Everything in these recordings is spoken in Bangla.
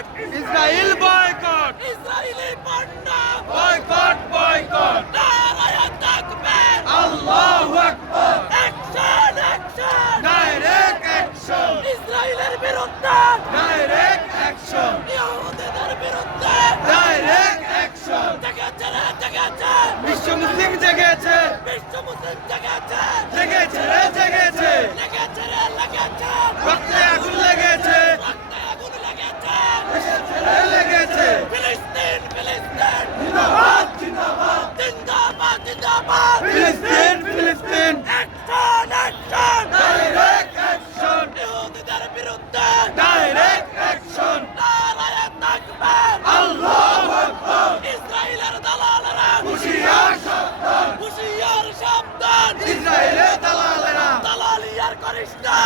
বয়কট ইসরায়েল বয়কট ইসরায়েলি পণ্য বয়কট বয়কট নারায়ে তাকবীর আল্লাহু আকবার অ্যাকশন অ্যাকশন ডাইরেক্ট অ্যাকশন ইসরায়েলের বিরুদ্ধে ডাইরেক্ট অ্যাকশন ইহুদিদের বিরুদ্ধে ডাইরেক্ট অ্যাকশন জেগেছে রে জেগেছে বিশ্ব মুসলিম জেগেছে বিশ্ব মুসলিম জেগেছে জেগেছে রে জেগেছে লেগেছে রে লেগেছে রক্তে আগুন লেগেছে রক্তে আগুন লেগেছে লেগেছে রে লেগেছে ফিলিস্তিন ফিলিস্তিন জিন্দাবাদ জিন্দাবাদ জিন্দাবাদ জিন্দাবাদ ফিলিস্তিন ফিলিস্তিন অ্যাকশন অ্যাকশন ডাইরেক্ট অ্যাকশন ইহুদিদের বিরুদ্ধে ডাইরেক্ট অ্যাকশন নারায়ে তাকবীর আল্লাহু আকবার ইসরায়েলের দালালেরা হুশিয়ার সাবধান হুঁশিয়ার সাবধান ইসরায়েলের দালালেরা দালালি আর করিস না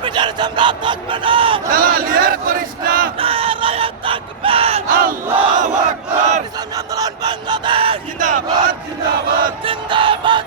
পিঠের চামড়া থাকবে না দালালিয়ার করিস না নারায়ে তাকবীর আল্লাহু আকবার ইসলামী আন্দোলন বাংলাদেশ জিন্দাবাদ জিন্দাবাদ জিন্দাবাদ